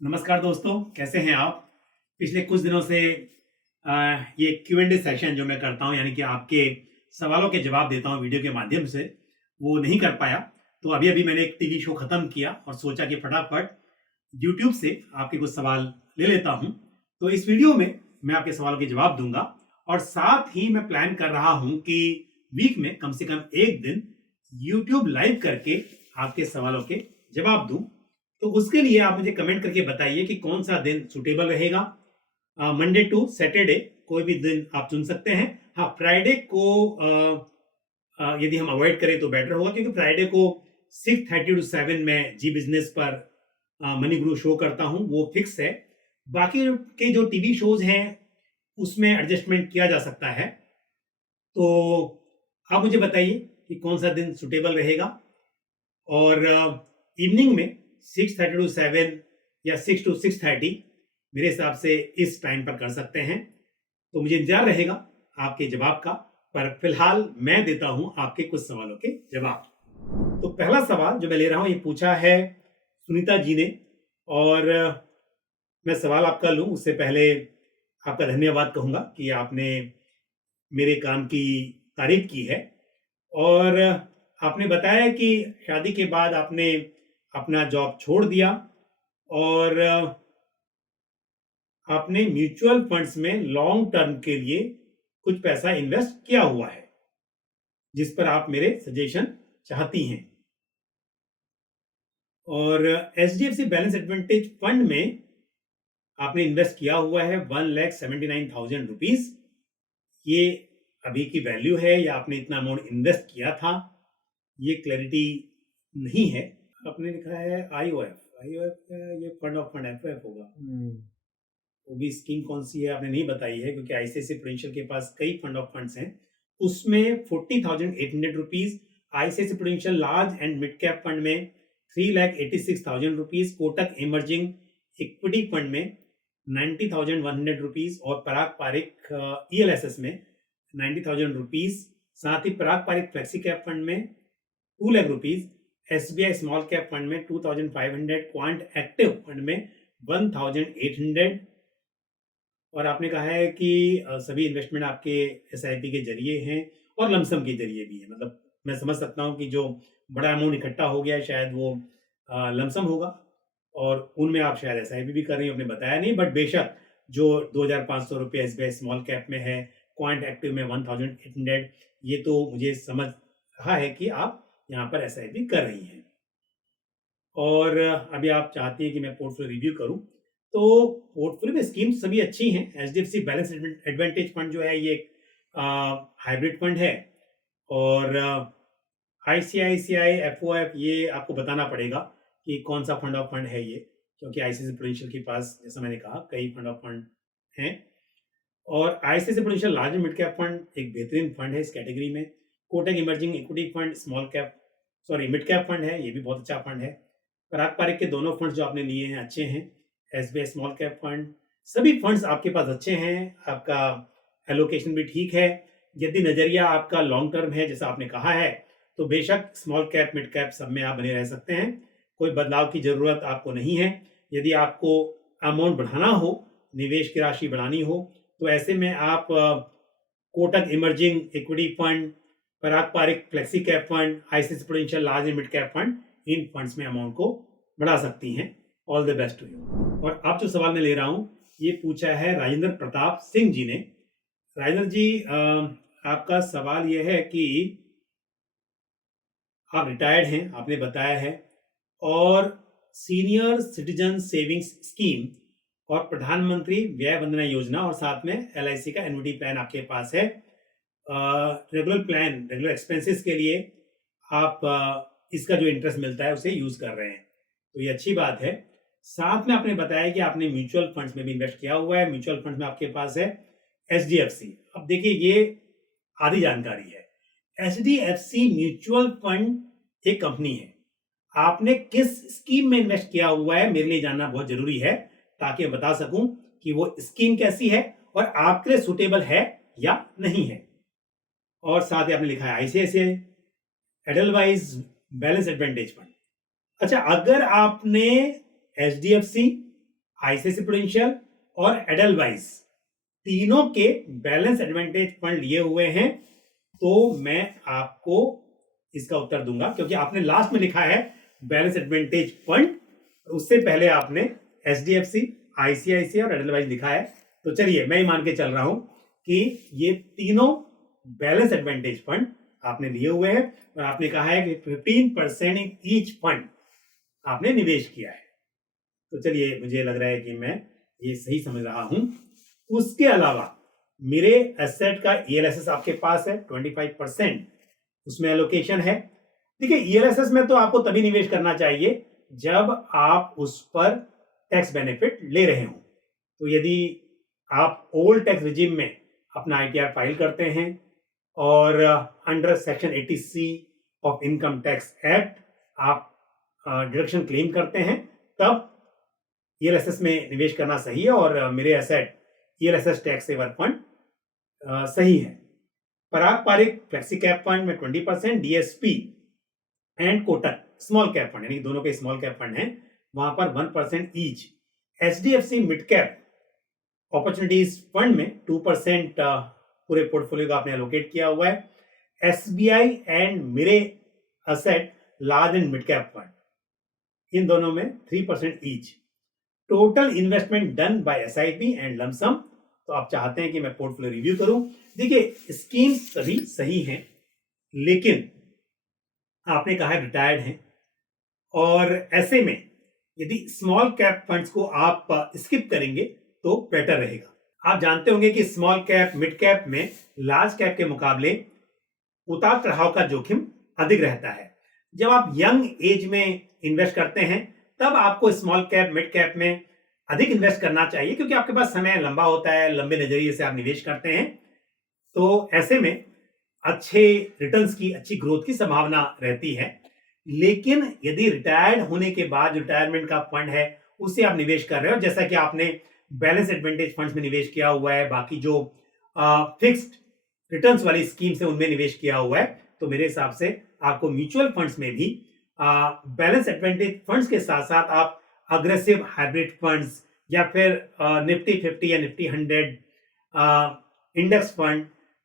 नमस्कार दोस्तों, कैसे हैं आप? पिछले कुछ दिनों से ये Q&A सेशन जो मैं करता हूँ, यानी कि आपके सवालों के जवाब देता हूँ वीडियो के माध्यम से, वो नहीं कर पाया। तो अभी-अभी मैंने एक टीवी शो खत्म किया और सोचा कि फटाफट यूट्यूब से आपके कुछ सवाल ले लेता हूँ। तो इस वीडियो में मैं आपके सवालों के जवाब दूँगा और साथ ही मैं प्लान कर रहा हूँ कि वीक में कम से कम 1 दिन यूट्यूब लाइव करके आपके सवालों के जवाब दूँ। तो उसके लिए आप मुझे कमेंट करके बताइए कि कौन-सा दिन सूटेबल रहेगा। मंडे टू सैटरडे कोई भी दिन आप चुन सकते हैं। हाँ, फ्राइडे को यदि हम अवॉइड करें तो बेटर होगा, क्योंकि फ्राइडे को 6:30 टू 7 मैं जी बिज़नेस पर मनी गुरु शो करता हूँ, वो फिक्स है। बाकी के जो टीवी शोज़ हैं, उसमें एडजस्टमेंट किया जा सकता है। तो आप मुझे बताइए कि कौन-सा दिन सूटेबल रहेगा और इवनिंग में 6:30 टू 7 या 6 टू 6:30 मेरे हिसाब से इस टाइम पर कर सकते हैं। तो मुझे इंतज़ार रहेगा आपके जवाब का, पर फिलहाल मैं देता हूँ आपके कुछ सवालों के जवाब। तो पहला सवाल जो मैं ले रहा हूँ, ये पूछा है सुनीता जी ने और मैं सवाल आपका लूँ उससे पहले आपका धन्यवाद कहूँगा कि आपने मेरे काम की तारीफ़ की है और आपने बताया कि शादी के बाद आपने अपना जॉब छोड़ दिया और आपने म्यूचुअल फंड्स में लॉन्ग टर्म के लिए कुछ पैसा इन्वेस्ट किया हुआ है, जिस पर आप मेरे सजेशन चाहती हैं। और एचडीएफसी बैलेंस एडवांटेज फंड में आपने इन्वेस्ट किया हुआ है 1,79,000 रुपीज। ये अभी की वैल्यू है या आपने इतना अमाउंट इन्वेस्ट किया था, ये क्लैरिटी नहीं है। आपने लिखा है आईओएफ। आईओएफ ये फंड ऑफ फंड एफओएफ होगा। वो भी स्कीम कौन सी है आपने नहीं बताई है, क्योंकि आईसीआईसीआई प्रूडेंशियल के पास कई फंड ऑफ फंड्स हैं। उसमें 40,800 rupees, ICICI Prudential large and mid cap fund में 3,86,000 rupees, Kotak emerging equity fund में 90,100 रुपीज और पराग पारिक ईएलएसएस में 90,000 रुपीज। साथ ही पराग पारिक फ्लेक्सी कैप फंड में 2 lakh rupees, SBI small cap fund में 2,500, क्वांट एक्टिव फंड में 1,800। और आपने कहा है कि सभी इन्वेस्टमेंट आपके एसआईपी के जरिए हैं और लमसम के जरिए भी है। मतलब मैं समझ सकता हूँ कि जो बड़ा अमाउंट इकट्ठा हो गया है शायद वो लमसम होगा और उनमें आप शायद एसआईपी भी कर रही हैं, आपने बताया नहीं। बट बेशक जो 2,500 रुपये एसबीआई स्मॉल कैप में है, क्वांट एक्टिव में 1,800, ये तो मुझे समझ रहा है कि आप यहाँ पर एसआईपी कर रही हैं। और अभी आप चाहती हैं कि मैं पोर्टफोलियो रिव्यू करूं, तो पोर्टफोलियो में स्कीम सभी अच्छी हैं। एचडीएफसी बैलेंस एडवांटेज फंड जो है ये हाइब्रिड फंड है और आईसीआईसीआई एफओएफ ये आपको बताना पड़ेगा कि कौन सा फंड ऑफ फंड है ये, क्योंकि आईसीआईसीआई प्रूडेंशियल के पास जैसा मैंने कहा कई फंड ऑफ फंड हैं। और ICICI Prudential large mid cap fund एक बेहतरीन फंड है इस कैटेगरी में। Kotak emerging equity fund small cap mid cap fund है, ये भी बहुत अच्छा फंड है। पराग पारिक के दोनों फंड्स जो आपने लिए हैं अच्छे हैं। एसबीआई स्मॉल कैप फंड, सभी फंड्स आपके पास अच्छे हैं, आपका एलोकेशन भी ठीक है। यदि नजरिया आपका लॉन्ग टर्म है जैसा आपने कहा है, तो बेशक स्मॉल कैप मिड कैप सब में आप बने रह सकते हैं, कोई बदलाव की जरूरत आपको नहीं है। यदि आपको अमाउंट बढ़ाना हो, निवेश की राशि बढ़ानी हो, तो ऐसे में आप Kotak emerging equity fund, Parag Parikh flexi cap fund, ICICI Prudential large and mid cap fund, इन फंड्स में अमाउंट को बढ़ा सकती हैं। All the best to you. और अब जो सवाल मैं ले रहा हूं, ये पूछा है राजेंद्र प्रताप सिंह जी ने। राजेंद्र जी, आपका सवाल यह है कि आप रिटायर्ड हैं, आपने बताया है, और सीनियर सिटीजन सेविंग्स स्कीम और प्रधानमंत्री व्यय वंदना योजना और साथ में एलआईसी का एन्युटी प्लान आपके पास है। रेगुलर प्लान, रेगुलर एक्सपेंसेस के लिए आप इसका जो इंटरेस्ट मिलता है उसे यूज कर रहे हैं, तो ये अच्छी बात है। साथ में आपने बताया कि आपने म्यूचुअल फंड्स में भी इन्वेस्ट किया हुआ है। म्यूचुअल फंड्स में आपके पास है एचडीएफसी। अब देखिए, ये आधी जानकारी है। एचडीएफसी म्यूचुअल फंड एक कंपनी है। आपने किस स्कीम में इन्वेस्ट किया हुआ है मेरे लिए जानना बहुत जरूरी है, ताकि मैं बता सकूं कि वो स्कीम कैसी है और आपके लिए सुटेबल है या नहीं है। और साथ ही आपने लिखा है ICICI Edelweiss balance advantage fund. अच्छा, अगर आपने एचडीएफसी आईसीआईसीआई प्रूडेंशियल और एडलवाइज तीनों के बैलेंस एडवांटेज फंड लिए हुए हैं, तो मैं आपको इसका उत्तर दूंगा, क्योंकि आपने लास्ट में लिखा है बैलेंस एडवांटेज फंड, उससे पहले आपने एचडीएफसी, आईसीआईसीआई और एडलवाइज लिखा है। तो चलिए मैं ही मान के चल रहा हूं कि ये तीनों बैलेंस एडवांटेज फंड आपने लिए हुए हैं और आपने कहा है कि 15% इन ईच फंड आपने निवेश किया है। तो चलिए मुझे लग रहा है कि मैं ये सही समझ रहा हूं। उसके अलावा मेरे एसेट का ईएलएसएस आपके पास है 25%, उसमें एलोकेशन है। देखिए ईएलएसएस में तो आपको तभी निवेश करना चाहिए जब आप उस पर टैक्स बेनिफिट ले रहे हो। तो यदि आप ओल्ड टैक्स रिजीम में अपना आईटीआर फाइल करते हैं और under section 80C of income tax act आप डिडक्शन क्लेम करते हैं, तब ईएलएसएस में निवेश करना सही है और Mirae asset ELSS tax saver fund सही है। Parag Parikh flexi cap fund में 20%, DSP and Kotak small cap fund, यानी दोनों के स्मॉल कैप फंड हैं, वहां पर 1% each. HDFC mid cap opportunities fund में 2% पूरे पोर्टफोलियो का आपने एलोकेट किया हुआ है। SBI and Mirae asset large and mid cap fund, इन दोनों में 3% each. Total investment done by SIP and lump sum, तो आप चाहते हैं कि मैं पोर्टफोलियो रिव्यू करूं। देखिए स्कीम सभी सही हैं, लेकिन आपने कहा है रिटायर्ड हैं, और ऐसे में यदि स्मॉल कैप फंड्स को आप स्किप करेंगे तो बेटर रहेगा। आप जानते होंगे कि स्मॉल कैप मिड कैप में लार्ज कैप के मुकाबले उतार चढ़ाव का जोखिम अधिक रहता है। जब आप यंग एज में इन्वेस्ट करते हैं तब आपको स्मॉल कैप मिड कैप में अधिक इन्वेस्ट करना चाहिए, क्योंकि आपके पास समय लंबा होता है, लंबे नजरिए से आप निवेश करते हैं, तो ऐसे में अच्छे रिटर्न्स की, अच्छी ग्रोथ की संभावना रहती है। लेकिन यदि रिटायर्ड होने के बाद रिटायरमेंट का फंड है उससे आप निवेश कर रहे हो, जैसा कि आपने बैलेंस एडवांटेज फंड्स में निवेश किया हुआ है, बाकी जो फिक्स्ड रिटर्न्स वाली स्कीम से उनमें निवेश किया हुआ है, तो मेरे हिसाब से आपको म्यूचुअल फंड्स में भी बैलेंस एडवांटेज फंड्स के साथ साथ आप अग्रेसिव हाइब्रिड फंड्स या फिर निफ्टी 50 या Nifty 100 index fund,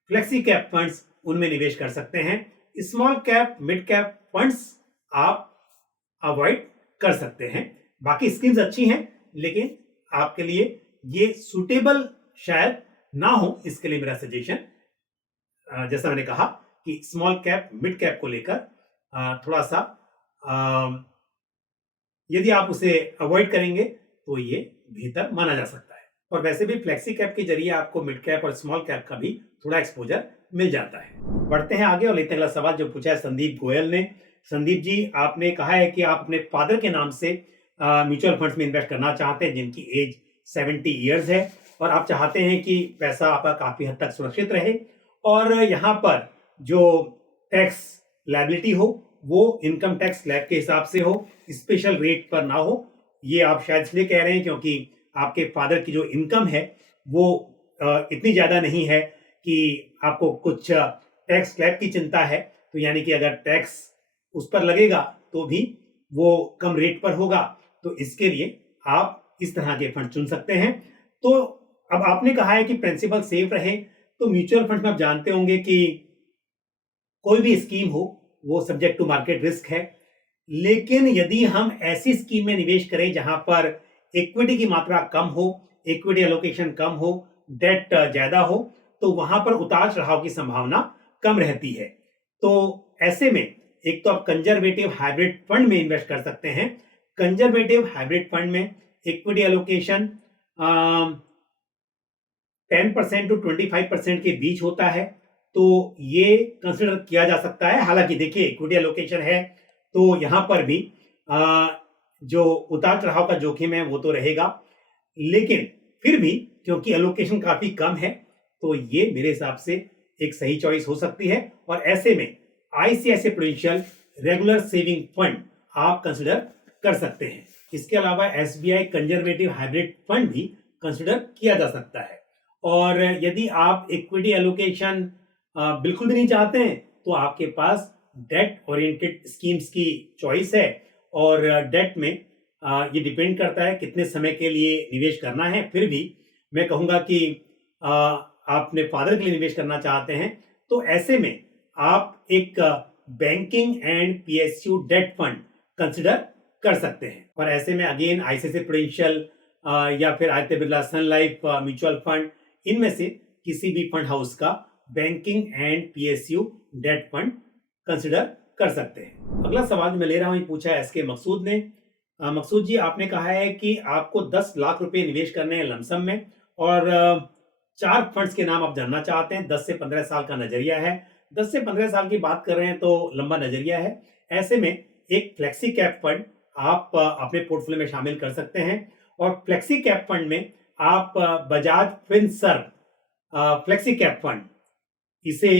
flexi cap funds, उनमें निवेश कर सकते हैं। Small cap mid cap funds आप अवॉइड कर सकते हैं। बाकी स्कीम्स अच्छी हैं, लेकिन आपके लिए ये सूटेबल शायद ना हो, इसके लिए मेरा सजेशन, जैसा मैंने कहा कि स्मॉल कैप मिड कैप को लेकर थोड़ा सा यदि आप उसे अवॉइड करेंगे तो ये बेहतर माना जा सकता है। और वैसे भी फ्लेक्सी कैप के जरिए आपको मिड कैप और स्मॉल कैप का भी थोड़ा एक्सपोजर मिल जाता है। बढ़ते हैं आगे और लेते हैं अगला सवाल जो पूछा है संदीप गोयल ने। संदीप जी, आपने कहा है कि आप अपने फादर के नाम से म्यूचुअल फंड्स में इन्वेस्ट करना चाहते हैं जिनकी एज 70 ईयर्स है, और आप चाहते हैं कि पैसा आपका काफी हद तक सुरक्षित रहे और यहाँ पर जो टैक्स लायबिलिटी हो वो इनकम टैक्स स्लैब के हिसाब से हो, स्पेशल रेट पर ना हो। ये आप शायद इसलिए कह रहे हैं क्योंकि आपके फादर की जो इनकम है वो इतनी ज्यादा नहीं है कि आपको कुछ टैक्स स्लैब की चिंता है, तो यानी कि अगर टैक्स उस पर लगेगा तो भी वो कम रेट पर होगा, तो इसके लिए आप इस तरह के फंड चुन सकते हैं। तो अब आपने कहा है कि प्रिंसिपल सेफ रहे, तो म्यूचुअल फंड में आप जानते होंगे कि कोई भी स्कीम हो वो सब्जेक्ट टू मार्केट रिस्क है, लेकिन यदि हम ऐसी स्कीम में निवेश करें जहां पर इक्विटी की मात्रा कम हो, इक्विटी एलोकेशन कम हो, डेट ज्यादा हो, तो वहां पर उतार चढ़ाव की संभावना कम रहती है। तो ऐसे में एक तो आप कंजर्वेटिव हाइब्रिड फंड में इन्वेस्ट कर सकते हैं। कंजर्वेटिव हाइब्रिड फंड में इक्विटी एलोकेशन 10% to 25% के बीच होता है, तो ये कंसिडर किया जा सकता है। हालांकि देखिए इक्विटी एलोकेशन है तो यहां पर भी जो उतार चढ़ाव का जोखिम है वो तो रहेगा, लेकिन फिर भी क्योंकि एलोकेशन काफी कम है तो ये मेरे हिसाब से एक सही चॉइस हो सकती है। और ऐसे में ICICI prudential regular saving fund आप कंसिडर कर सकते हैं। इसके अलावा एसबीआई कंजर्वेटिव हाइब्रिड फंड भी कंसिडर किया जा सकता है। और यदि आप इक्विटी एलोकेशन बिल्कुल भी नहीं चाहते हैं तो आपके पास डेट ओरिएंटेड स्कीम्स की चॉइस है, और डेट में ये डिपेंड करता है कितने समय के लिए निवेश करना है। फिर भी मैं कहूँगा कि आप अपने फादर के लिए निवेश करना चाहते हैं, तो ऐसे में आप एक banking and PSU debt fund consider कर सकते हैं। और ऐसे में अगेन आईसीआईसीआई प्रूडेंशियल या फिर Aditya Birla sun life mutual fund, इनमें से किसी भी फंड हाउस का banking and PSU debt fund consider कर सकते हैं। अगला सवाल मैं ले रहा हूं, ये पूछा है एसके मकसूद ने। मकसूद जी, आपने कहा है कि आपको 10 लाख रुपए निवेश करने हैं लमसम में, और 4 फंड्स के नाम आप जानना चाहते हैं। 10 से 15 साल का नजरिया है। 10 से 15 साल की बात कर रहे हैं तो लंबा नजरिया है। ऐसे में एक फ्लेक्सी कैप फंड आप अपने पोर्टफोलियो में शामिल कर सकते हैं, और फ्लेक्सी कैप फंड में आप Bajaj Finserv flexi cap fund, इसे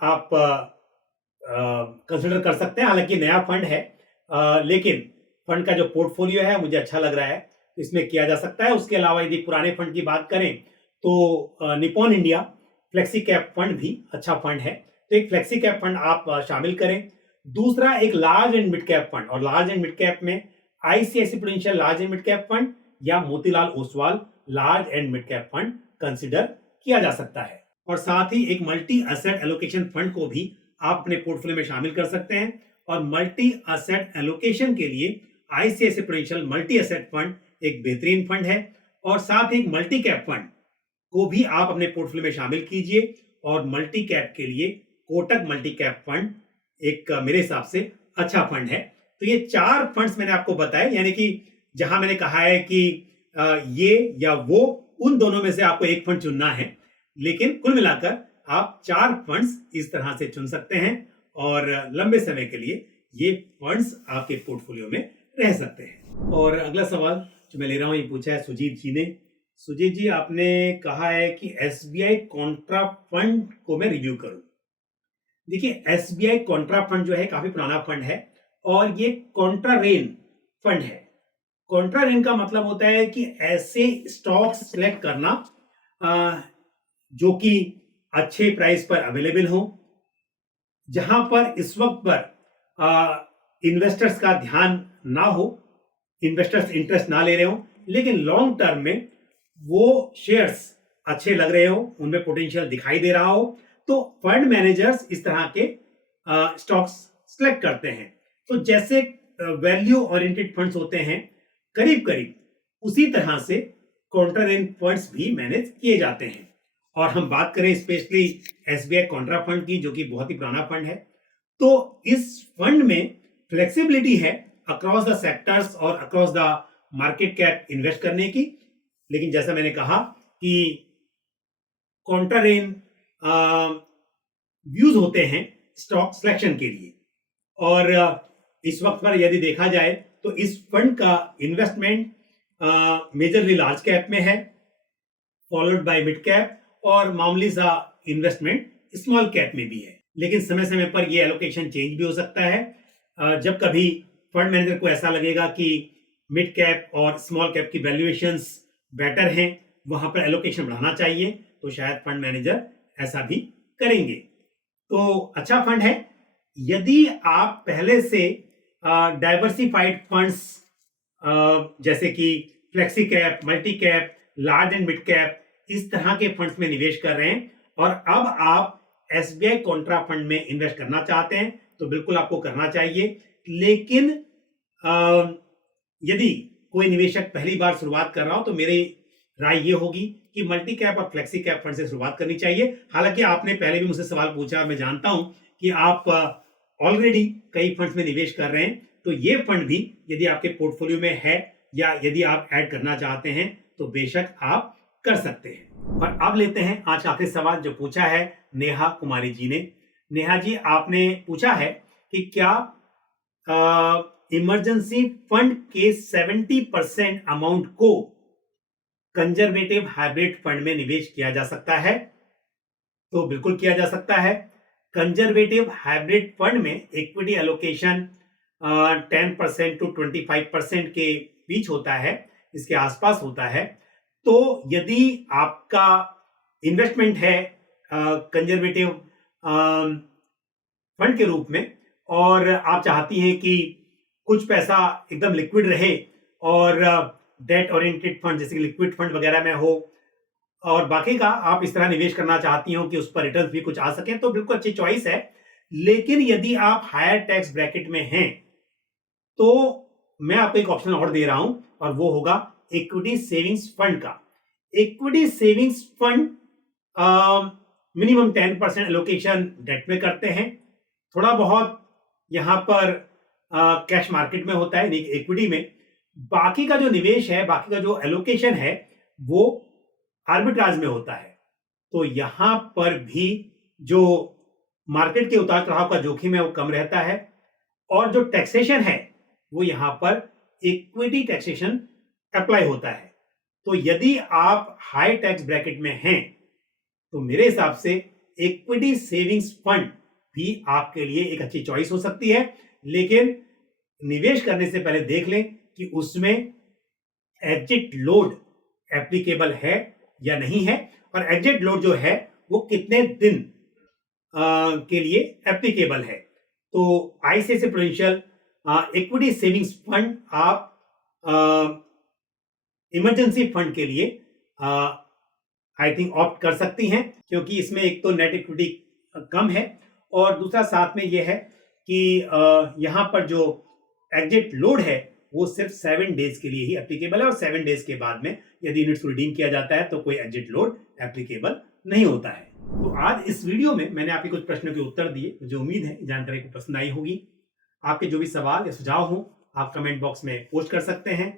आप कंसिडर कर सकते हैं। हालांकि नया फंड है, लेकिन फंड का जो पोर्टफोलियो है मुझे अच्छा लग रहा है, इसमें किया जा सकता है। उसके अलावा यदि पुराने फंड की बात करें तो Nippon India flexi cap fund भी अच्छा फंड है, तो एक फ्लेक्सी कैप फंड आप शामिल करें। दूसरा एक large and mid cap fund, और लार्ज एंड मिड कैप में ICICI Prudential large and mid cap fund या Motilal Oswal large and mid cap fund consider किया जा सकता है। और साथ ही एक मल्टी एसेट एलोकेशन फंड को भी आप अपने पोर्टफोलियो में शामिल कर सकते हैं। और मल्टी एसेट एलोकेशन के लिए ICICI prudential multi asset fund एक बेहतरीन फंड है, और साथ ही एक मल्टी कैप फंड को भी आप अपने पोर्टफोलियो में शामिल कीजिए। और मल्टी कैप के लिए कोटक मल्टी कैप फंड एक मेरे हिसाब से अच्छा फंड है। तो ये 4 फंड्स मैंने आपको बताए, यानी कि जहां मैंने कहा है कि ये या वो, उन दोनों में से आपको एक फंड चुनना है, लेकिन कुल मिलाकर आप 4 फंड्स इस तरह से चुन सकते हैं, और लंबे समय के लिए ये फंड्स आपके पोर्टफोलियो में रह सकते हैं। और अगला सवाल जो मैं ले रहा हूं, ये पूछा है सुजीत जी ने। सुजीत जी, आपने कहा है कि एसबीआई कॉन्ट्रा फंड को मैं रिव्यू करूं। देखिए, एसबीआई कॉन्ट्रा फंड जो है काफी पुराना फंड है, और ये कॉन्ट्रा रेन फंड है। कॉन्ट्रा रेन का मतलब होता है कि ऐसे स्टॉक सिलेक्ट करना जो कि अच्छे प्राइस पर अवेलेबल हो, जहां पर इस वक्त पर इन्वेस्टर्स का ध्यान ना हो, इन्वेस्टर्स इंटरेस्ट ना ले रहे हो, लेकिन लॉन्ग टर्म में वो शेयर्स अच्छे लग रहे हो, उनमें पोटेंशियल दिखाई दे रहा हो, तो फंड मैनेजर्स इस तरह के स्टॉक्स सेलेक्ट करते हैं। तो जैसे वैल्यू ओरिएंटेड फंड्स होते हैं, करीब करीब उसी तरह से कॉन्ट्रा रेन फंड्स भी मैनेज किए जाते हैं। और हम बात करें स्पेशली एसबीआई कॉन्ट्रा फंड की, जो कि बहुत ही पुराना फंड है, तो इस फंड में फ्लेक्सिबिलिटी है अक्रॉस द सेक्टर्स और across the market cap invest करने की। लेकिन जैसा मैंने कहा कि कॉन्ट्रा रेन व्यूज होते हैं स्टॉक सिलेक्शन के लिए, और इस वक्त पर यदि देखा जाए तो इस फंड का इन्वेस्टमेंट मेजरली लार्ज कैप में है, फॉलोड बाय मिड कैप, और मामूली सा इन्वेस्टमेंट स्मॉल कैप में भी है। लेकिन समय समय पर यह एलोकेशन चेंज भी हो सकता है। जब कभी फंड मैनेजर को ऐसा लगेगा कि मिड कैप और स्मॉल कैप की वैल्यूएशंस बेटर हैं, वहां पर एलोकेशन बढ़ाना चाहिए, तो शायद फंड मैनेजर ऐसा भी करेंगे। तो अच्छा फंड है। यदि आप पहले से डाइवर्सिफाइड फंड्स जैसे कि flexi cap, multi cap, large and mid cap, इस तरह के फंड्स में निवेश कर रहे हैं, और अब आप एसबीआई कॉन्ट्रा फंड में इन्वेस्ट करना चाहते हैं, तो बिल्कुल आपको करना चाहिए। लेकिन यदि कोई निवेशक पहली बार शुरुआत कर रहा हो, तो मेरी राय ये होगी कि मल्टी कैप और फ्लेक्सी कैप फंड से शुरुआत करनी चाहिए। हालांकि आपने पहले भी मुझसे सवाल पूछा, मैं जानता हूं कि आप ऑलरेडी कई फंड्स में निवेश कर रहे हैं, तो ये फंड भी यदि आपके पोर्टफोलियो में है या यदि आप ऐड करना चाहते हैं, तो बेशक आप कर सकते हैं। और अब लेते हैं आज आखिरी सवाल जो पूछा है नेहा कुमारी जी ने। नेहा जी, आपने पूछा है कि क्या इमरजेंसी फंड के 70% अमाउंट को कंजर्वेटिव हाइब्रिड फंड में निवेश किया जा सकता है? तो बिल्कुल किया जा सकता है। कंजर्वेटिव हाइब्रिड फंड में इक्विटी एलोकेशन 10% टू 25% के बीच होता है, इसके आसपास होता है। तो यदि आपका इन्वेस्टमेंट है कंजर्वेटिव फंड के रूप में, और आप चाहती हैं कि कुछ पैसा एकदम लिक्विड रहे और डेट ओरिएंटेड फंड जैसे कि लिक्विड फंड वगैरह में हो, और बाकी का आप इस तरह निवेश करना चाहती हो कि उस पर रिटर्न भी कुछ आ सके, तो बिल्कुल अच्छी चॉइस है। लेकिन यदि आप हायर टैक्स ब्रैकेट में हैं, तो मैं आपको एक ऑप्शन और दे रहा हूं, और वो होगा इक्विटी सेविंग्स फंड का। Equity savings fund minimum 10% allocation debt में करते हैं, थोड़ा बहुत यहां पर कैश मार्केट में होता है, इक्विटी में। बाकी का जो निवेश है, बाकी का जो एलोकेशन है, वो आर्बिट्राज में होता है। तो यहां पर भी जो मार्केट के उतार चढ़ाव का जोखिम है वो कम रहता है, और जो टैक्सेशन है वो यहां पर इक्विटी टैक्सेशन अप्लाई होता है। तो यदि आप हाई टैक्स ब्रैकेट में हैं, तो मेरे हिसाब से इक्विटी सेविंग्स फंड भी आपके लिए एक अच्छी चॉइस हो सकती है। लेकिन निवेश करने से पहले देख लें कि उसमें एग्जिट लोड एप्लीकेबल है या नहीं है, और एग्जिट लोड जो है वो कितने दिन के लिए एप्लीकेबल है। तो ICICI prudential equity savings fund आप इमरजेंसी फंड के लिए आई थिंक ऑप्ट कर सकती हैं, क्योंकि इसमें एक तो नेट इक्विटी कम है, और दूसरा साथ में यह है कि यहां पर जो एग्जिट लोड है वो सिर्फ 7 डेज के लिए ही एप्लीकेबल है, और 7 डेज के बाद में यदि यूनिट्स को रिडीम किया जाता है तो कोई एग्जिट लोड एप्लीकेबल नहीं होता है। तो आज इस वीडियो में मैंने आपके कुछ प्रश्नों के उत्तर दिए। मुझे उम्मीद है जानकारी को पसंद आई होगी। आपके जो भी सवाल या सुझाव हो आप कमेंट बॉक्स में पोस्ट कर सकते हैं।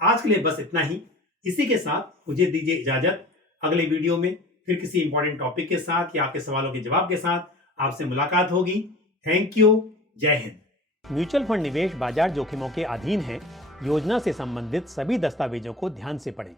आज के लिए बस इतना ही। इसी के साथ मुझे दीजिए इजाजत। अगले वीडियो में फिर किसी इंपॉर्टेंट टॉपिक के साथ या आपके सवालों के जवाब के साथ आपसे मुलाकात होगी। Thank you. जय हिंद। म्यूचुअल फंड निवेश बाजार जोखिमों के अधीन है। योजना से संबंधित सभी दस्तावेजों को ध्यान से पढ़ें।